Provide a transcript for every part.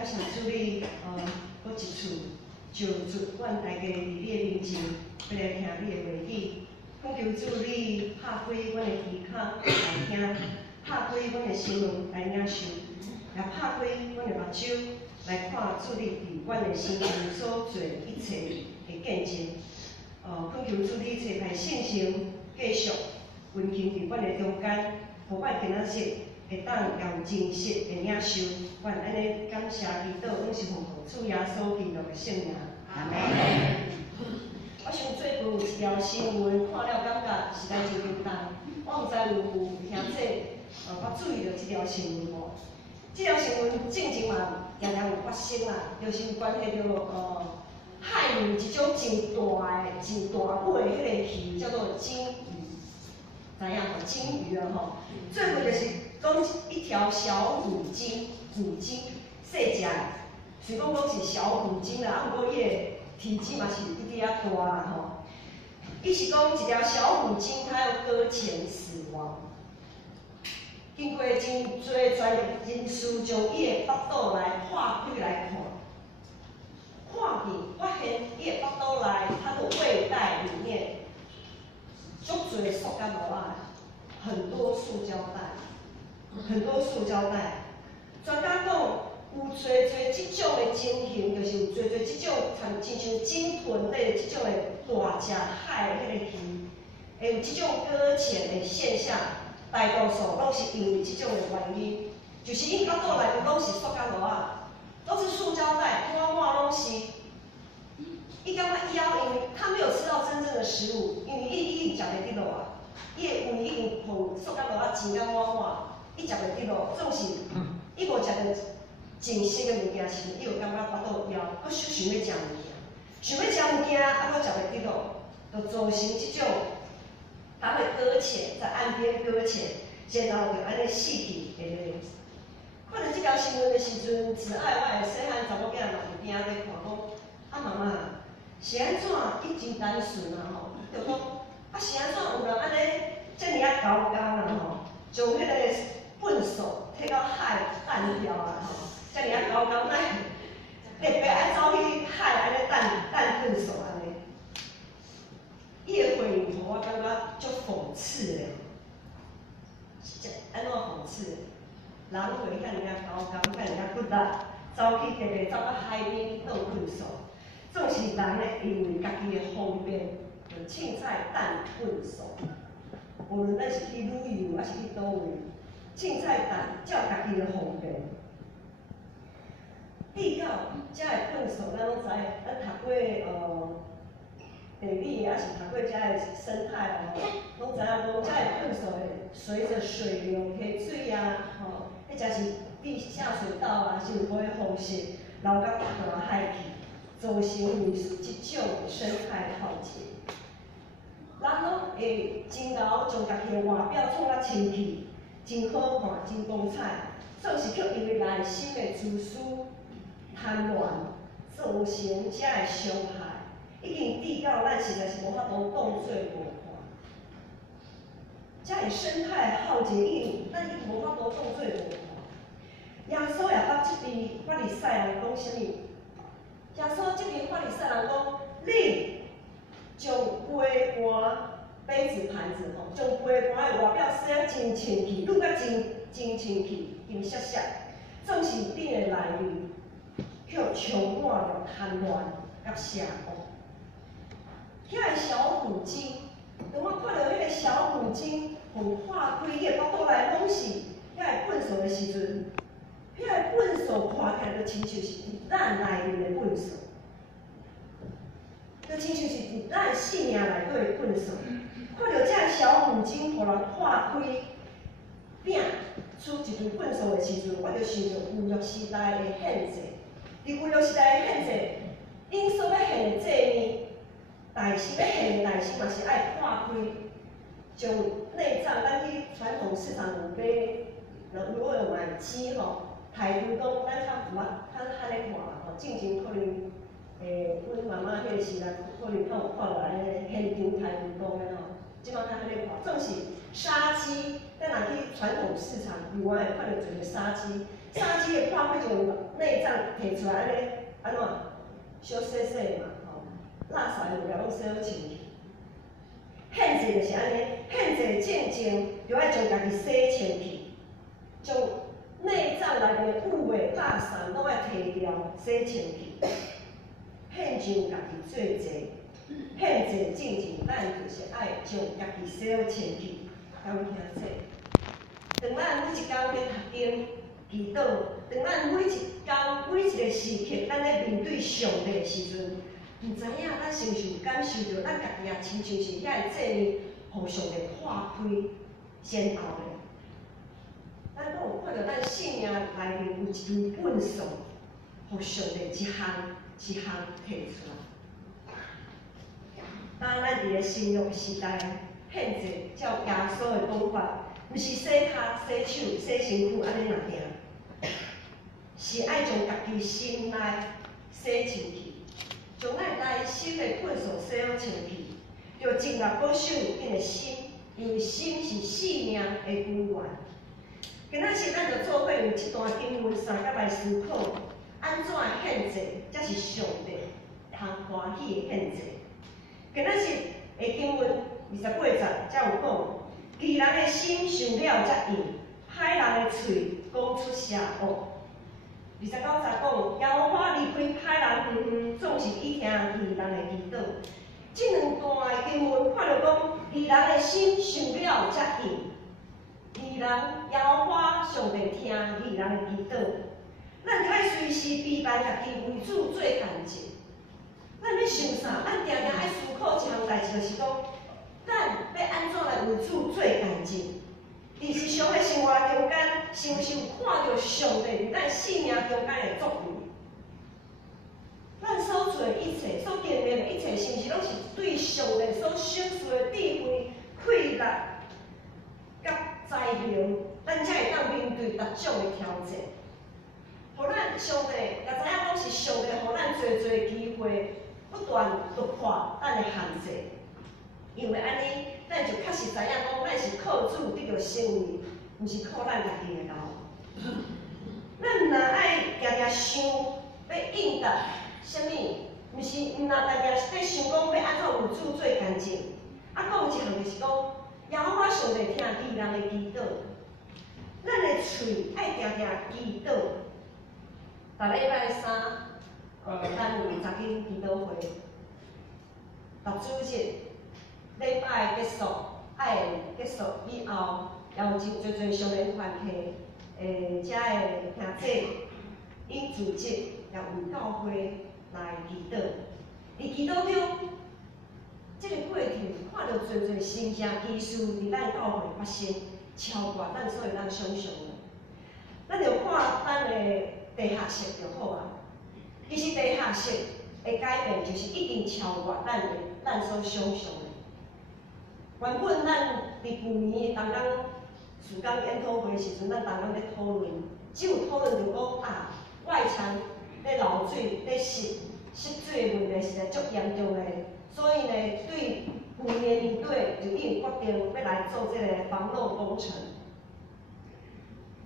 感谢主你，搁一次就出阮大家伫你的面前，要来听你的话语。恳求主你拍开阮的耳孔来听，拍开阮的心门来领受，也拍开阮的目睭来看主你伫阮的心中所做一切的见证。恳求主你找来圣神继续运行伫阮的中间，互阮今仔日会当有真实的领受。阮安尼感谢祈祷，拢是奉主耶稣基督的圣名。阿门。我想最近有一条新闻，看了感觉实在真感动。我毋知有兄弟我注意到这条新闻无？这条新闻正前嘛常常有发生啦，就是有关系到海里一种真大尾的迄个鱼，叫做金鱼，知影无？金鱼啊吼，最近就是讲一条小虎鲸，细只，虽讲是小虎鲸啦，啊，不过伊个体积嘛是一点仔大啦吼。伊是讲一条小虎鲸，它要搁浅死亡。经过真侪专业人士将伊个腹肚来破开来看，发现伊个腹肚内它的胃袋里面足侪塑胶膜啊，很多塑胶袋。专家讲有侪即种的情形，就是有侪即种亲像鲸豚类的即种的大只海的迄个鱼，会有即种搁浅的现象。大多数拢是因为即种的原因，就是因腹肚内面拢是塑胶膜啊，都是塑胶袋，满拢是。伊感觉枵，因为他没有吃到真正的食物，因为伊食袂得落啊，伊的胃已经互塑胶膜啊挤到满，伊食袂得落，总是伊无食到真实的物件时，伊就感觉腹肚枵，佫想要食物件，啊，佫食袂得落，就造成即种。它会搁浅，在岸边搁浅，然后就安尼死去下咧。看到这条新闻的时阵，慈爱我的细汉查某囝嘛伫边仔咧看，讲啊妈妈，是安怎？伊真单纯啊吼，就讲啊是安怎有人安尼遮尔啊高啦吼，将迄个粪扫摕到海弹掉啊吼，遮尔啊高，那特别爱走去海安尼弹粪扫安尼。伊个回应，我感觉足讽刺的，安怎讽刺？人为遐尔啊高，遐尔啊骨力，走去特别走到海边去倒粪扫，总是人咧因为家己的方便，就凊彩等粪扫。无论咱是去旅游还是去倒位，凊彩等照家己的方便。地到遮的粪扫，咱拢知，咱读过地理也是读过遮的生态拢知影讲遮的粪扫会随着水流溪水啊，迄才是地下水道啊，是有无的方式流到大海去，造成类似即种的生态浩劫。人拢会真贤将家己的外表创甲清气，真好看，真光彩，总是却因为内心的自私、贪婪，造成遮的伤害。已经低到咱实在是无法度当做无看，遮个生态浩劫，咱已经无法度当做无看。耶稣也捌即边法利赛人讲啥物？耶稣即边法利赛人讲，你将杯盘、杯子、盘子将杯盘的外表洗啊真清气，愈甲真清气，金闪闪，总是你的内面却充满了贪婪甲邪恶。遐个小虎鲸，当我看到迄个小虎鲸，互破开伊个腹肚内拢是遐个粪扫的时阵，遐个粪扫看起来就亲像是伫咱内面的粪扫，就亲像是伫咱性命内底的粪扫。看到遮个小虎鲸互人破开，摒出一堆粪扫的时阵，我就想到旧约时代的献祭。伫旧约时代的献祭，因所要献的祭物。大师要献的大师嘛是爱破开，将内脏，咱去传统市场有买，如果有买鸡吼，台猪讲咱较有啊，较安尼看啦吼，进前可能阮妈妈迄个时代可能较有看过安尼现场台猪讲的吼，即摆较安尼看，总是杀鸡，咱若去传统市场，有外会看到一个杀鸡，杀鸡的看法就内脏摕出来安尼，安怎小细细嘛，吼，拉出来就了拢洗好清去。现制就是安尼，现制进前就爱将家己洗清去，将内脏内面的污秽、垃圾拢爱摕掉、洗清去。现上家己做者，现制进前，咱就是爱将家己洗好清去。敢有听这？当咱每一工咧读经、祈祷，当咱每一工每一个时刻，咱咧面对上帝的时阵，毋知影咱是毋是有感受到，咱家己也亲像是遐个这面，互上帝破开先后咧。咱都有看到咱生命内面有一根本数，互上帝一项一项摕出来。当咱伫个新约时代，现制照耶稣的讲法，毋是洗骹、洗手、洗身躯安尼若定，是爱将家己心内洗清去，将咱内心的粪扫洗好清去，着尽力保守恁的心，因为心是生命的根源。今仔日咱着做伙用这段经文三甲来思考，安怎献祭才是上帝通欢喜的献祭？今仔日的经文28节才有讲，义人的心想了才应，歹人的嘴讲出邪恶。29节讲，耶和华离开歹人远远，总是去听义人的祈祷。这两段的经文看到讲，义人的心想了才应。义人耶和华上帝听义人的祈祷，咱就爱随时备办家己为主做干净。咱要想啥？咱定定爱思考一项代志，就是讲，咱要安怎来为主做干净？伫日常的生活中间，是毋是有看到上帝伫咱生命中间的作为？咱所做的一切，所经历的一切，是毋是拢是对上帝所赏赐的智慧、快乐？甲才能，咱才会当面对逐种的挑战。互咱上帝也知影讲是上帝，互咱侪机会，不断突破咱的限制。因为安尼，咱就确实知影讲，咱是靠主得到胜利，毋是靠咱家己的劳。咱若爱常常想要应答啥物，毋是毋若常常在想讲要安怎为主做干净。啊，讲有一项就是讲。耶和华上帝听义人的祈祷，咱的嘴爱常常祈祷。逐礼拜三，咱有查经祈祷会，逐主日礼拜结束，爱结束以后，也有真侪上联团体，遮的兄弟因组织也为教会来祈祷。伫祈祷中，这个过程看到侪神奇奇事伫咱教会发生，超过咱所有咱想象的。咱着看咱的地下室就好啊。其实地下室的改变就是已经超过咱所想象的。原本咱伫去年当当暑假研讨会时阵，咱当当咧讨论，只有讨论着讲啊，外墙咧漏水咧湿水问题实在足严重的。所以呢，对去年年底就已经决定要来做这个防漏工程，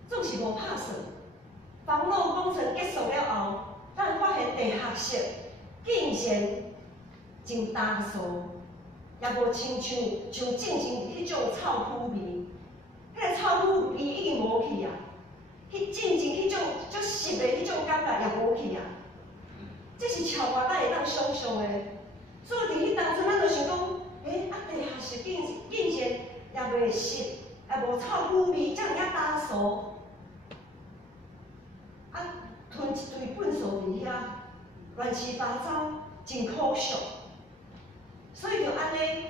总是无拍算。防漏工程结束了后，咱发现地下室竟然真干燥，也无亲像正前迄种臭腐味，迄个臭腐味已经无去啊，正前迄种足湿的迄种感觉也无去啊，这是超过咱会当想象的。所以伫迄当阵，咱就想讲，地下室竟然也袂湿，也无臭腐味，才有遐干燥，囤一堆粪扫伫遐，乱七八糟，真可惜。所以就安尼，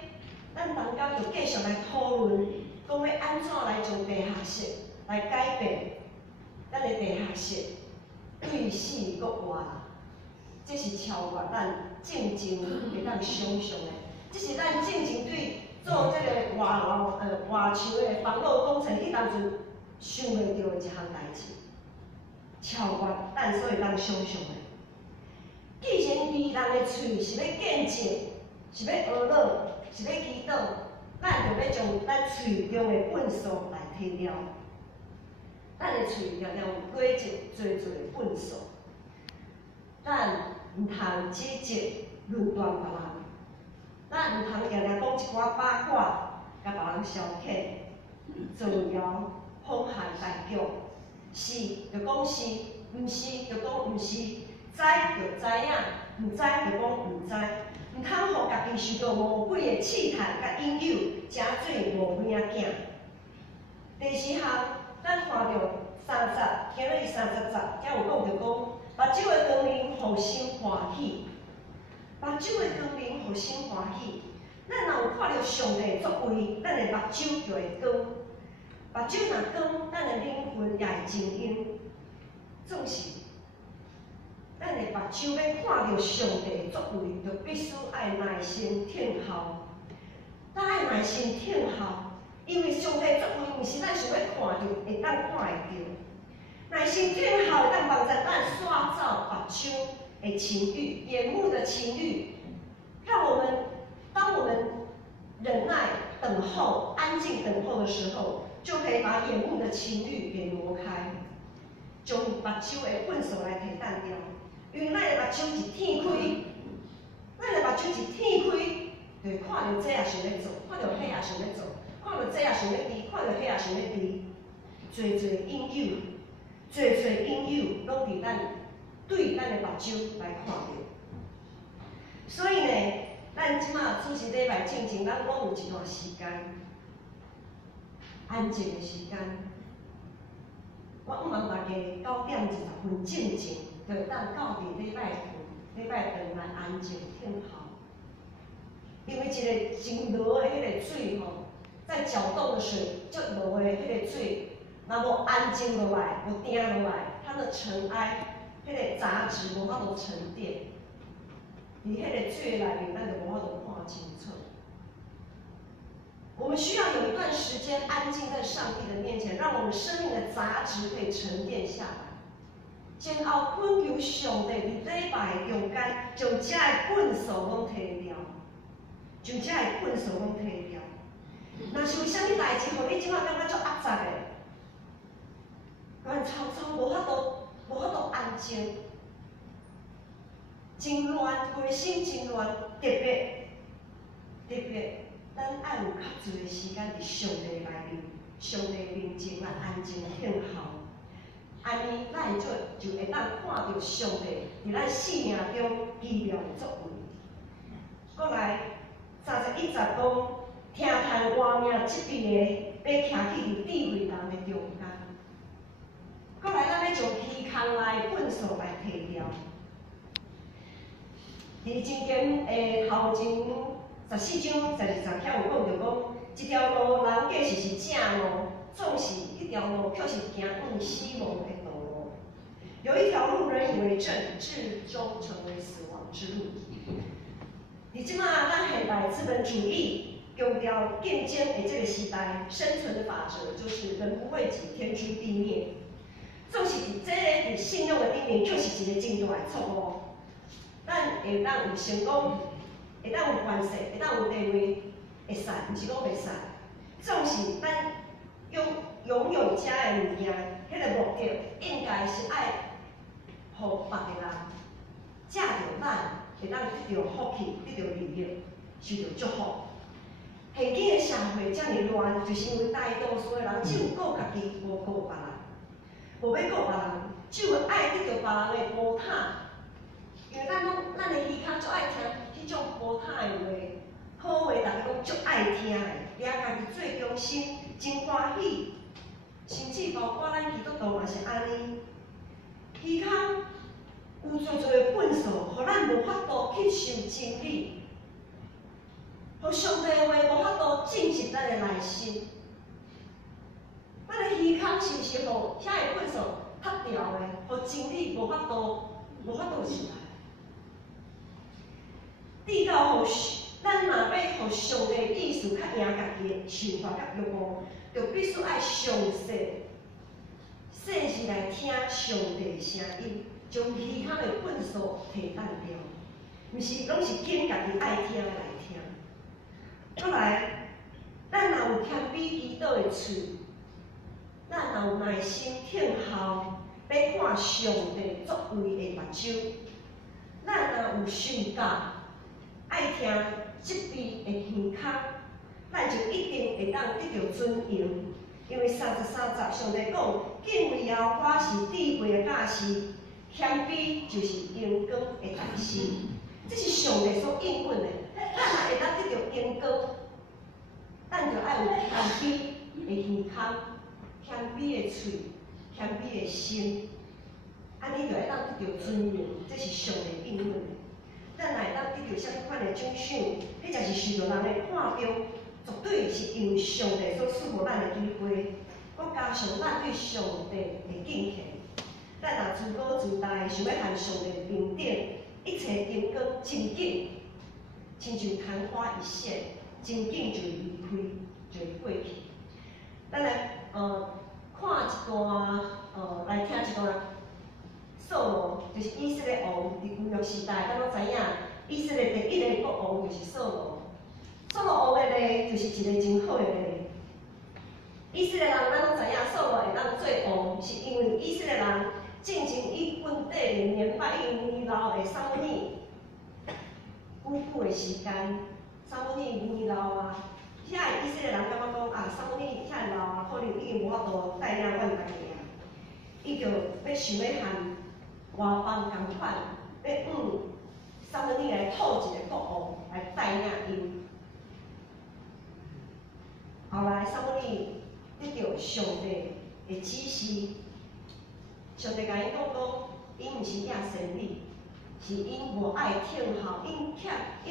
咱当家就继续来讨论，讲要安怎来将地下室来改变，咱的地下室对死搁活。这是超过咱正经会当想象的，这是咱正经对做这个外墙的防漏工程迄当阵想袂到的一项代志，超过咱所会当想象的。既然义人的嘴是要见证，是要学乐，是要祈祷，咱就要将咱喙中的粪扫来摕掉。咱的喙常常有堆积侪侪粪扫，咱毋通指责论断别人，咱毋通常常讲一寡八卦，甲别人消遣、造谣、妨害大局。是就讲是，毋是就讲毋是，知就知影，毋知就讲毋知。毋通互家己受到魔鬼的试探甲引诱，真做魔鬼仔囝。第四项，咱看到今日30节，才有讲着讲，目睭的光明，互心欢喜。目睭的光明，互心欢喜。咱若有看到上帝作为，咱的目睭就会光。目睭若光，咱的灵魂也会真英。总是，咱的目睭要看到上帝作为，就必须爱耐心听候。咱爱耐心听候，因为上帝作为，毋是咱想要看到会当看会到。耐心听候会当帮助咱刷走目睭的情欲、眼目的情欲，让我们当我们忍耐、等候、安静等候的时候，就可以把眼目的情欲给挪开，将目睭的粪扫来摕淡掉。因为咱的目睭一天开，咱的目睭一天开，就会看到这也想要做，看到迄也想要做，看到这也想要滴，看到迄也想要滴，侪侪引诱，侪侪引诱，拢伫咱对咱的目睭来看到。所以呢，咱即马主持礼拜进前，咱讲有一段时间安静的时间。我毋茫大家9点20分进前，就当到伫礼拜堂来安静听候。因为一个真落的迄个水吼，在搅动的水，足落的迄个水，若无安静落来，无定落来，它的尘埃，迄个杂质无法度沉淀，伫迄个水内面，咱就无法度看清楚。我们需要有一段时间安静在上帝的面前，让我们生命的杂质可以沉淀下来。然后恳求上帝伫礼拜中间，将这个粪扫拢摕掉，将这个粪扫拢摕掉。若是有啥物代志，互你即马感觉足压杂的，乱糟糟，无法度安静，真乱，规身真乱，特别。咱爱有较侪的时间伫上帝内面，上帝面前来安静听候，安尼咱就会当看到上帝伫咱生命中奇妙的作为。过来31节讲，听叹活命这边的，要徛起伫智慧人的中间。过来，咱要将虚空内粪扫来摕掉。伫今天头前。14章12节遐有讲着讲，一条路人计是正路，总是一条路却是行往死亡的道路。有一条路人以为正，至终成为死亡之路。伫即马咱现代资本主义强调竞争的这个时代，生存的法则就是人不为己，天诛地灭。总是这个伫信用的顶面，就是一个真大的错误。咱会当有成功。会当有关系，会当有地位，会使，毋是讲袂使。总是咱拥有遮个物件，迄个目的应该是爱，互别个人借着咱，会当得到福气，得到利益，受到祝福。现今的社会遮尔乱，就是因为大多数的人只有顾家己，无顾别人，无要顾别人，只有爱得到别人的波塔。因为咱的耳孔足爱听。迄种波塔的话，好话，大家拢足爱听的，掠家己最忠心，真欢喜。甚至包括咱基督徒嘛是安尼，耳孔有做的粪扫，互咱无法度吸收真理，互上帝的话无法度进入咱的内心。咱的耳孔是毋是互遐个粪扫脱掉的，互真理无法度入来？直到互咱若要互上帝的意思较赢家己的想法甲欲望，就必须爱详细来听上帝的声音，将耳孔的粪扫摕淡掉，毋是拢是拣家己爱听的来听。过来，咱若有谦卑祈祷的喙，咱若有耐心听候，要看上帝作为的目睭，咱若有受教，爱听责备的耳孔，咱就一定会当得到尊荣。因为33节上帝讲，敬畏耶和华是智慧的教示，谦卑就是阳光的代示。这是上帝所应允的。咱若会当得到阳光，咱就爱有谦卑的耳孔、谦卑的喙、谦卑的心，安尼就会当得到尊荣。这是上帝应允的。咱若会当得到啥物款的奖赏，迄才是受到人的看重。绝对是因为上帝所赐予咱的机会，佮加上咱对上帝的敬虔。咱若自高自大，想要和上帝平等，一切阳光真紧，亲像昙花一现，真紧就会离开，就会过去。咱来看一段来听一段扫罗，就是以色列王伫旧约时代，咱拢知影，以色列第一个国王就是扫罗。扫罗王的例就是一个真好的例。以色列人咱拢知影，扫罗会当做王，是因为以色列人进前伊本地连拜伊年老的撒母耳，久的时间，撒母耳年老啊，遐个以色列人感觉讲啊，撒母耳遐老啊，可能已经无法度带领阮大家啊，伊就要想要和外邦共款，要撒母耳来讨一个国王来带领因。后来，撒母耳得到上帝的指示，上帝甲伊讲因毋是领神理，是因无爱听候，因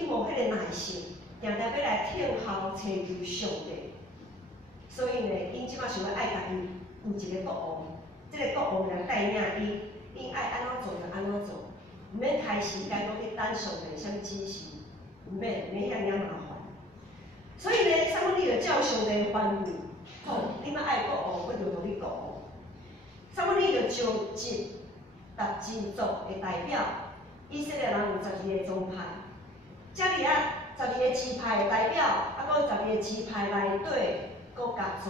无迄个耐性，定定要来听候找求上帝。所以呢，因即摆想要爱家己有一个国王，这个国王来带领因爱安怎做就安怎做，毋免开时间讲去等上帝啥物指示，毋免遐尔麻烦。所以呢，撒母耳就照上帝吩咐，你若爱国王，我就互你国王。撒母耳就召集12族的代表，以色列人有12个宗派，遮尔12个支派的代表，搁12个支派内底，各家族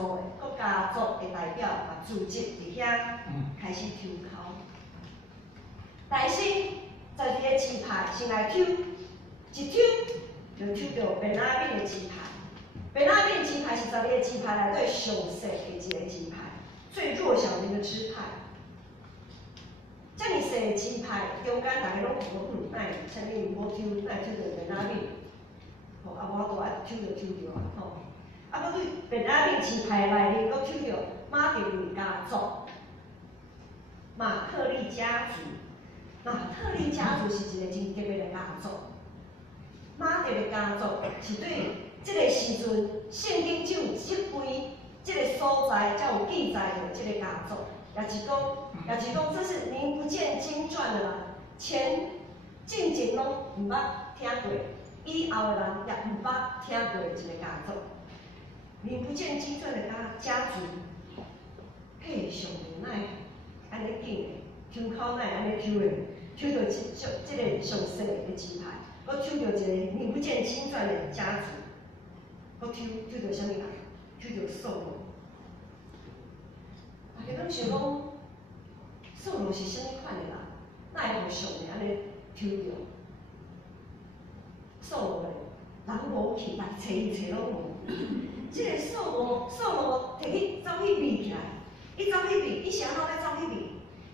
的代表也组织伫遐开始抽考。但是12个支派先来抽，一抽就抽到便雅悯的支派。便雅悯支派是12个支派内底上细的一个支派，最弱小的一个支派。遮尔细的支派，中间大家拢讲哪会啥物无抽，哪会抽到便雅悯？无法度啊，抽着啊，搁对便雅悯支派内面，搁抽着马德里家族、马特利家族。马特利家族是一个真特别的家族。马德里家族是对这个时阵，圣经只有这个所在才有记载着这个家族，也是讲这是名不见经传的人，进前拢毋捌听过，以后的人也毋捌听过的一个家族，名不见经传的家族，嘿，上帝哪会安尼紧的？抽考哪会安尼抽的？抽到这个上细的支派，搁抽到一个名不见经传的家族。我抽到啥物人？抽到扫罗。大家拢想讲，扫罗是啥物款的人？哪会互上帝安尼抽到？扫罗人无去，来找伊拢无。这个扫罗摕去走去秘起来，伊走去秘，伊啥人要走去秘？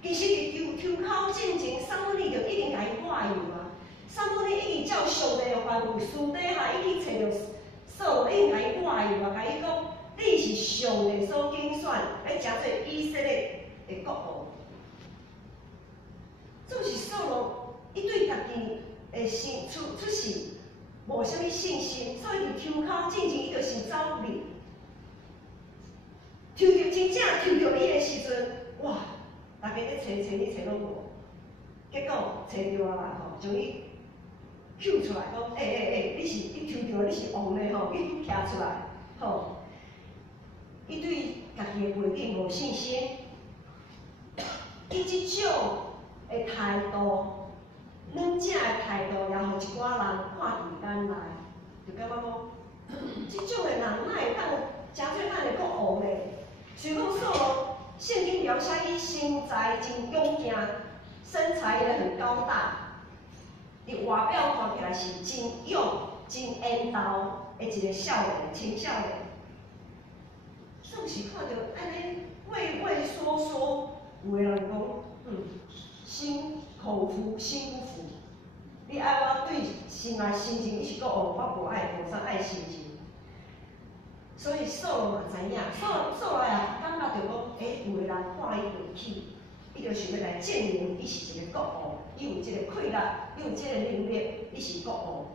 其实伫抽考进前，撒母耳就已经甲伊化油啊。撒母耳已经照上帝的吩咐，私底下伊去找着。扫罗已经甲伊话语啊，甲伊讲，你是上帝所拣选，来成做以色列的国王。这是扫罗，伊对家己的出世无啥物信心，所以伫抽考进前，伊就先走离。抽到真正抽到伊的时阵，哇！大家咧找你找拢无，结果找着啊啦吼，将伊揪出来讲，你抽到你是王的吼，你徛出来吼。伊对家己的背景无信心，伊即种的态度，软正的态度，也互一寡人看伫眼内，就感觉讲即种的人哪会当真做咱会阁学咧？像讲扫罗，圣经描写伊身材真勇健，身材也很高大，伫外表看起来是真勇、真缘投的一个少年，青少年。总是看到安尼畏畏缩缩，有的人讲，心口服心不服。你爱我对心内心情，你是阁学，我无爱，无啥爱心情。所以扫罗嘛知影，扫罗也感觉着讲，有的人看伊回去，伊就想要来证明伊是一个国王，伊有即个气力，伊有即个能力，伊是国王。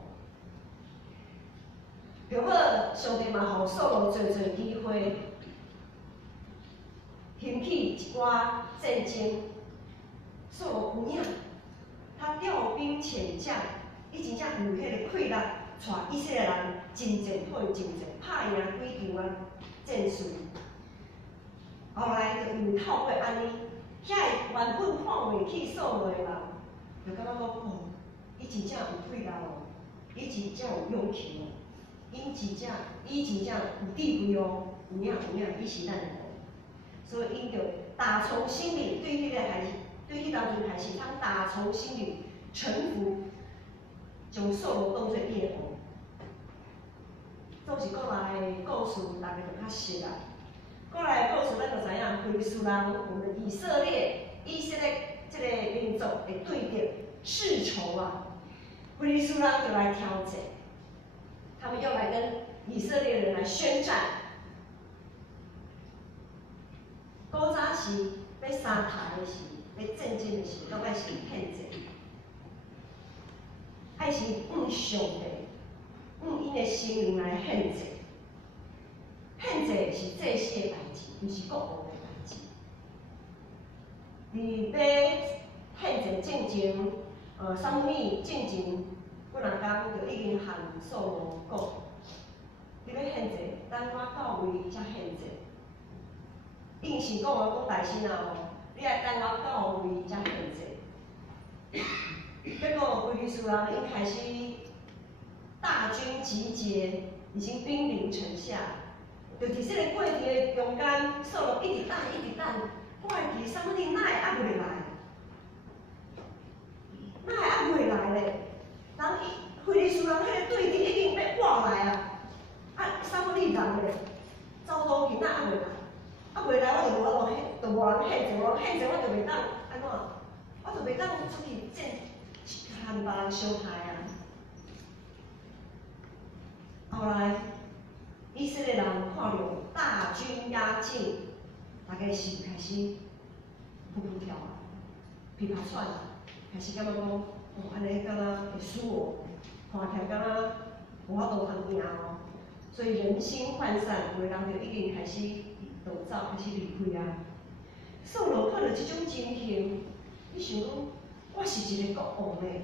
就好，上帝嘛，互扫罗侪机会，兴起一寡战争。扫罗有影，他调兵遣将，伊真正有迄个气力，带以色列人征战退征战，拍赢几场啊战事。后来就因为透过安尼，遐个原本看袂起扫罗的人，就感觉讲哦，伊真正有气力哦，伊真正有勇气哦，伊真正有地位哦，有影，伊是咱的王。所以因就打从心里对迄个孩子，对迄当阵开始，他打从心里臣服，将扫罗当作伊的王。总是过来的故事，大家就较熟啊。过来的故事，咱就知影，非利士人，我们以色列这个民族会对着世仇啊，非利士人就来挑战，他们要来跟以色列人来宣战。古早时要三台的时，要战争的时，都爱是献祭，爱是上帝。因的生命来献祭，献祭是祭司的代志，毋是国王的代志。伫要献祭进前，撒母耳进前，几若工就已经向扫罗讲：你要献祭，等我到位才献祭。硬是讲大声啊吼，你爱等我到位才献祭。结果非利士人因开始。大军集结，已经兵临城下。就伫这个过程的中间，扫罗一直等，怪奇撒母耳哪会还袂来？哪会还袂来咧？人非利士人迄个对敌已经要过来啊！撒母耳人咧，走路去哪还袂来？袂来我就无人献，就无人献祭，我就袂当安怎？我就袂当出去和别人相害啊！后来，以色列人看到大军压境，大家是开始扑扑跳啊，噼啪喘啊，开始感觉讲，安尼敢若会输哦，看起来敢若无法度通赢哦，所以人心涣散，有的人就已经开始逃走，开始离开啊。扫罗看到这种情形，你想讲，我是一个国王诶，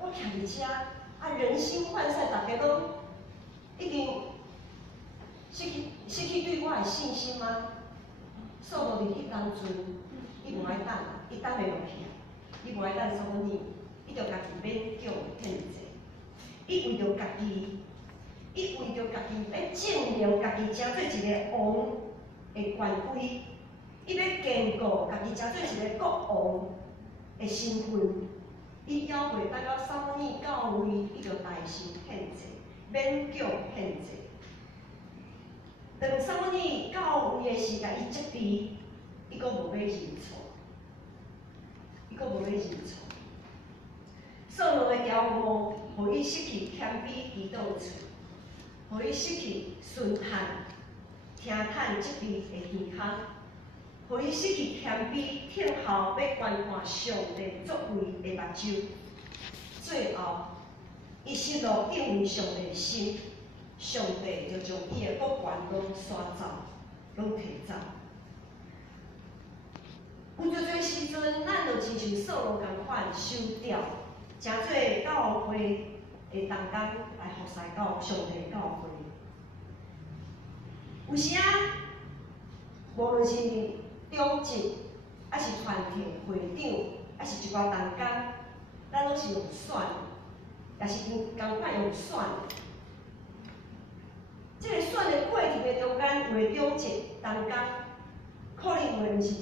我徛伫遮，人心涣散，大家都。已经失去对我的信心吗？扫罗伫迄当阵，伊无爱等，伊等袂落去啊！伊无爱等撒母耳，伊着家己免叫献祭。伊为着家己要证明家己成做一个王的权威，伊要坚固家己成做一个国王的身份。伊要袂等到撒母耳到位，伊着大声献祭。免叫献祭。当撒母耳到位的时间，伊责备，伊阁无要认错，扫罗的骄傲，互伊失去谦卑祈祷的嘴，互伊失去顺叹、听叹责备的耳孔，互伊失去谦卑听候要观看上帝作为的目睭，最后。伊失落敬畏上帝的心，上帝就将伊的国权拢刷走，拢摕走。有足侪时阵，咱就亲像扫罗共款收掉，诚侪教会的同工来服侍到上帝的教会。有时啊，无论是中职，还是团体会长，还是一寡同工，咱拢是用选。也是共款用选，这个选的过程的中间，有的中间当中，可能有的毋是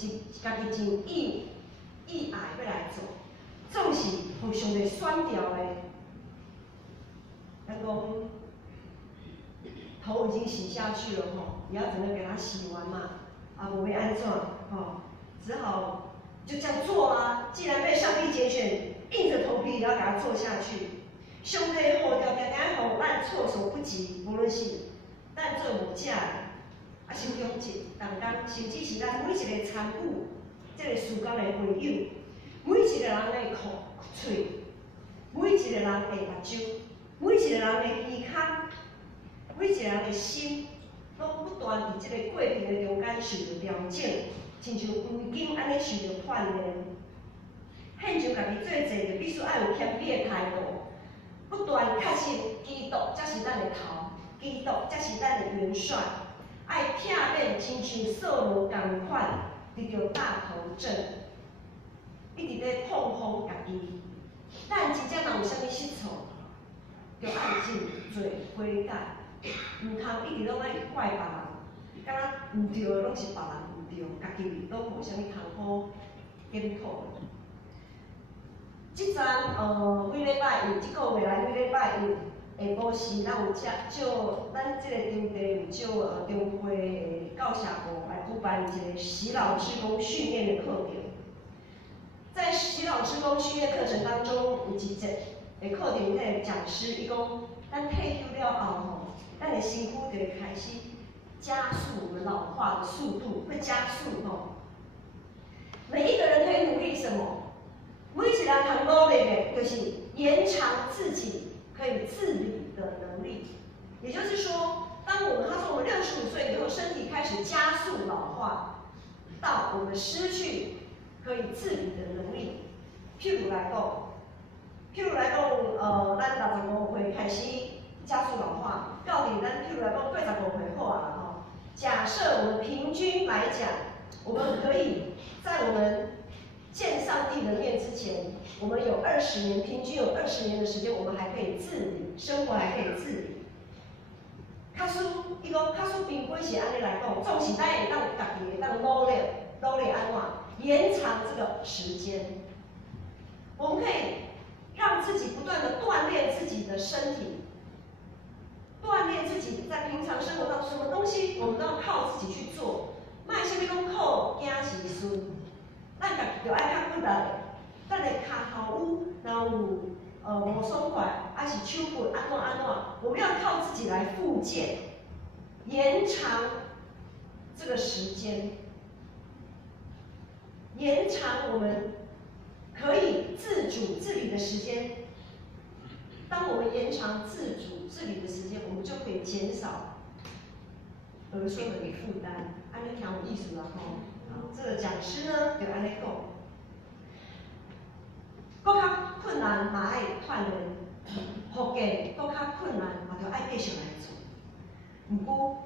家己真意爱要来做，总是互相的选调的。咱讲头已经洗下去了吼，也要整个给它洗完嘛，无要安怎吼，只好就这样做啊。既然被上帝拣选，硬着头皮也要给它做下去。上帝呼召定定互咱措手不及，无论是咱做木匠，是中职、同工，甚至是咱每一个参与这个事工的会友，每一个人的嘴，每一个人的目睭，每一个人的耳孔，每一个人的心，拢不断伫这个过程的中间受到调整，亲像黄金安尼受到锻炼。献上家己做者，就必须要有谦卑的态度，不断确信基督才是咱的头，基督才是咱的元帅。爱拼命，亲像扫罗共款，得到大头阵，一直咧碰碰家己。咱真正若有啥物失错，就爱认罪悔改，毋通一直拢爱怪别人，敢若毋对的拢是别人毋对，家己拢无啥物通好检讨。即站每礼拜有即个月来每礼拜有下晡时，咱有照咱即个场地有照中会的教社部来举办一个洗脑志工训练的课程。在洗脑志工训练课程当中，有一节的课程，迄个讲师伊讲，咱退休了后吼，咱的身躯就会开始加速我们老化的速度，会加速吼。每一个人可以努力什么？每一个人通努力的，就是延长自己可以自理的能力。也就是说，他说我们65岁以后，身体开始加速老化，到我们失去可以自理的能力。譬如来讲，咱65岁开始加速老化，到底咱譬如来讲85岁后啊吼，假设我们平均来讲，我们可以在我们见上帝的面之前，我们有20年，平均有20年的时间，我们还可以自理，生活还可以自理。伊讲，卡数平均是安尼来讲，总是咱会当家己会当努力安怎延长这个时间。我们可以让自己不断的锻炼自己的身体，锻炼自己在平常生活当中什么东西，我们都要靠自己去做，卖啥物拢靠囝儿孙。咱家己就爱较骨力的，咱的骹头有若有无爽快，还是手骨安怎，我们要靠自己来复健，延长这个时间，延长我们可以自主自理的时间。当我们延长自主自理的时间，我们就可以减少儿孙们的负担。安尼听有意思啦吼。这个讲师呢，就安尼讲，搁较困难嘛爱锻炼，复健搁较困难嘛就爱继续来做。毋过，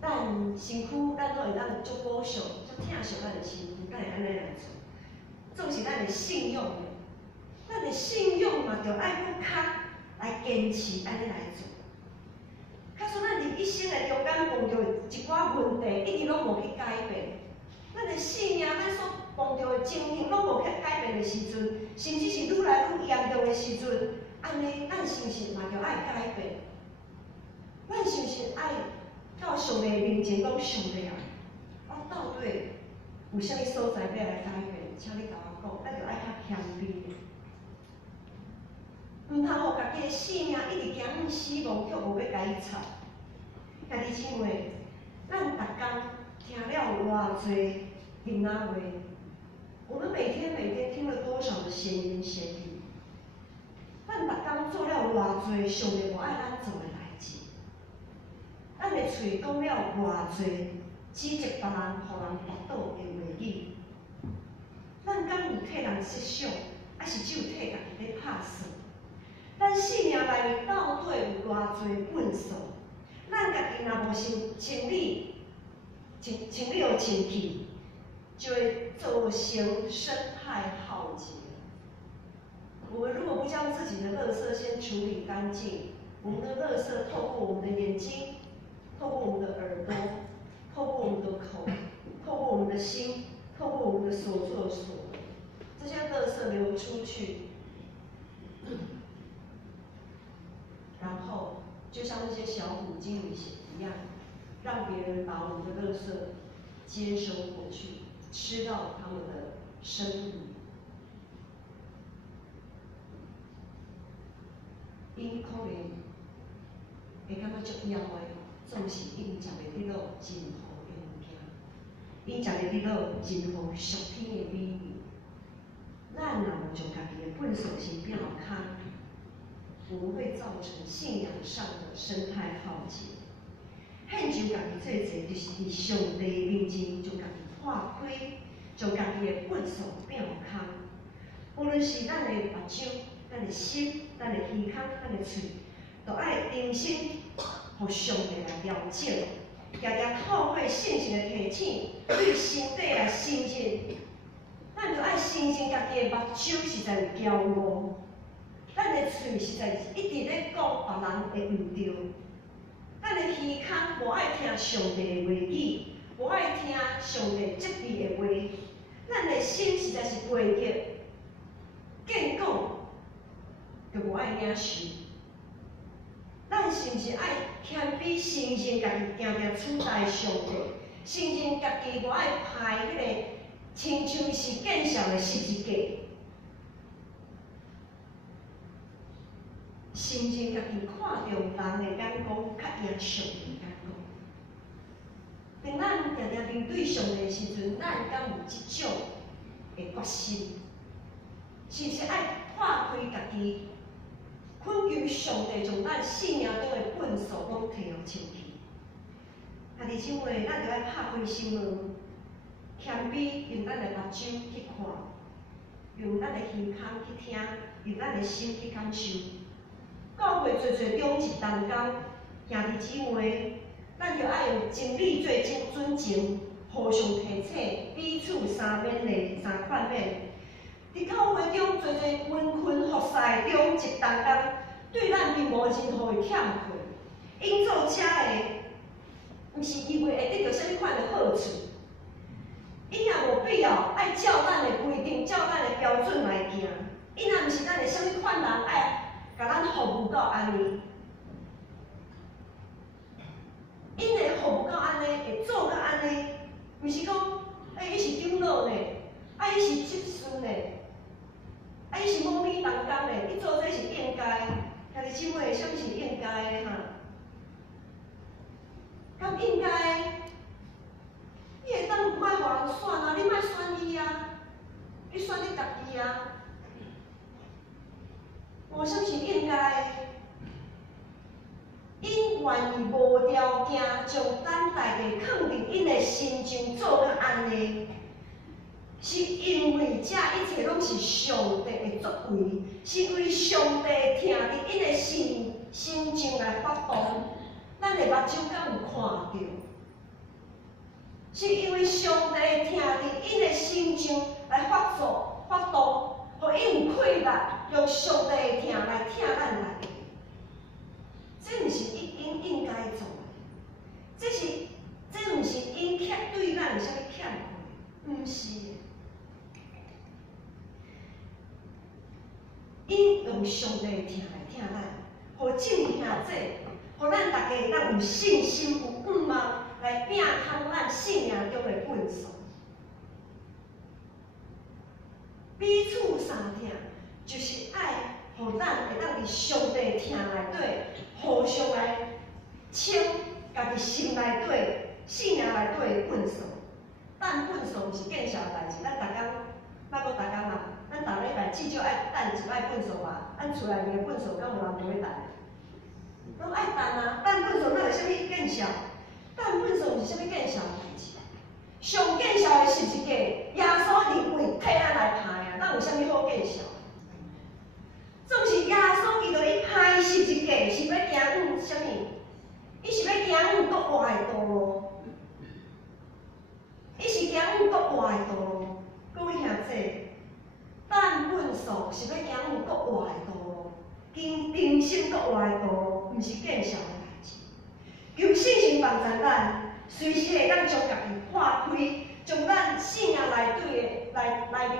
咱身躯咱都会当足保守、足疼惜咱的身躯，咱会安尼来做。总是咱的信用的，咱的信用嘛，就爱搁较来坚持安尼来做。假说咱伫一生的中间碰到一寡问题，一直拢无去改变，咱的性命，咱所碰到的情形拢无去改变的时阵，甚至是愈来愈严重的时阵，安尼咱是毋是嘛着爱改变？咱是毋是爱到上帝面前讲上帝啊？我到底有啥物所在要来改变？请你甲我讲，咱着爱较谦卑。毋通互家己的性命一直行向死亡，却无要甲伊插。家己亲话，咱逐工听了有偌侪囡仔话，我们每天听了多少的闲言闲语？咱逐工做了偌侪上帝无爱咱做的代志？咱的嘴讲了偌侪指责别人、互人跌倒的话语？咱敢有替人设想，还是只有替家己咧拍算？咱生命内面到底有偌侪粪扫？咱家己若无清理互清气，就会造成生态浩劫。我们如果不将自己的垃圾先处理干净，我们的垃圾透过我们的眼睛，透过我们的耳朵，透过我们的口，透过我们的心，透过我们的所作所为，这些垃圾流出去，然后就像那些小虎鲸鱼一样，让别人把我们的垃圾接收过去，吃到他们的身体。因可能会感觉足枵的，总是因食袂得到真好的物件，因食袂得到真好属天的美味。咱若无将家己的本属性变好康，我们会造成信仰上的生态浩劫。献上家己做者，就是伫上帝面前将家己破开，将家己的本属变好康。无论是咱的目睭、咱的心、咱的耳孔、咱的喙，都爱定心，互上帝来调整，常常透过圣经的提醒，对身体来承认。咱就爱承认家己的目睭实在有骄傲，咱的喙实在是一直咧讲别人会唔对，咱的耳孔无爱听上帝的话语，无爱听上帝责备的话，咱的心实在是背逆。见讲，就无爱领受。咱是毋是爱谦卑承认家己定定处在上帝，承认家己无爱排迄个亲像是见效的十字架，承认家己看重人的眼光较赢上帝的眼光。当咱常常面对上帝的时阵，咱敢有即种的决心？是毋是爱破开家己，恳求上帝将咱生命中的本数拢摕互清去？兄弟姊妹，咱着爱拍开心门，谦卑用咱的目睭去看，用咱的耳孔去听，用咱的心去感受。教会做中一同工，兄弟姊妹，咱着爱用真理做准绳，互相提醒，彼此三勉励、三劝勉。伫教会中做温困服侍中一同工，对咱并无任何的欠亏。因做遮的，毋是因为会得到啥物款的好处，伊若无必要爱照咱的规定、照咱的标准来行，伊若毋是咱的啥物款人爱甲咱服务到安尼，因的服务到安尼，会做到安尼，毋是讲，伊是长老呢，伊是执事呢。伊是某咪同工嘞，伊做这是应该，兄弟姊妹，啥物是应该的哈？敢应该？你会当唔爱互人选啊？你莫选伊啊，你选你家己啊。无啥物是应该的。因愿意无条件将咱大家放伫因的心上，做到安尼。是因为这一切拢是上帝的作为，是因为上帝听伫因的心情来发动，咱的目睭敢有看到？是因为上帝听伫因的心情来发动，互伊有气力，用上帝的听来听咱大家。这毋是因应该做的，这毋是因对咱有啥物欠亏，毋是的。因用上帝的听来听咱，互正兄姐，互咱大家咱有信心、有盼望来拼通咱生命中的本数。彼此相听，就是爱互咱会当伫上帝的听内底，互相来称家己心内底、生命内底的本数。但本数毋是见效代志，咱逐工，莫讲逐工啦。咱逐礼拜至少爱等一摆粪扫吧，咱厝内面的粪扫敢有人袂要等？拢爱等啊！等粪扫哪有啥物见效？等粪扫毋是啥物见效代志。上见效的十字架，耶稣认为替咱来拍啊，哪有啥物好见效？总是耶稣伊着伊拍十字架，是要行啥物？伊是要行搁活的道路，伊是行搁活的道路。各位兄姐。等本数是要行搁活的道路，经定心搁活的道路，毋咱，随时会当将家己破开，将咱生命内底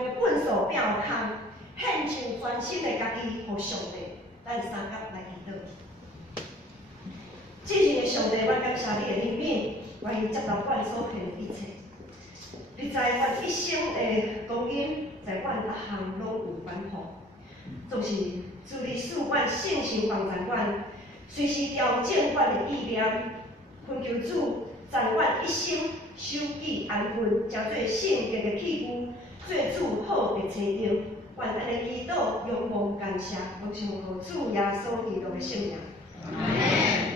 的粪扫变有空，献上全新的家己，互上帝。咱三甲来祈祷。至仁的上帝，我感谢你的怜悯，愿意接纳阮所献的一切。你知阮一生的光阴，在阮各项拢有关乎，总是主你使阮圣心帮助阮，随时调整阮的意念，恳求主在阮一生守己安分，诚做圣洁的器具，做主好的青灯。愿安尼祈祷，仰望感谢，奉上互主耶稣基督的圣名。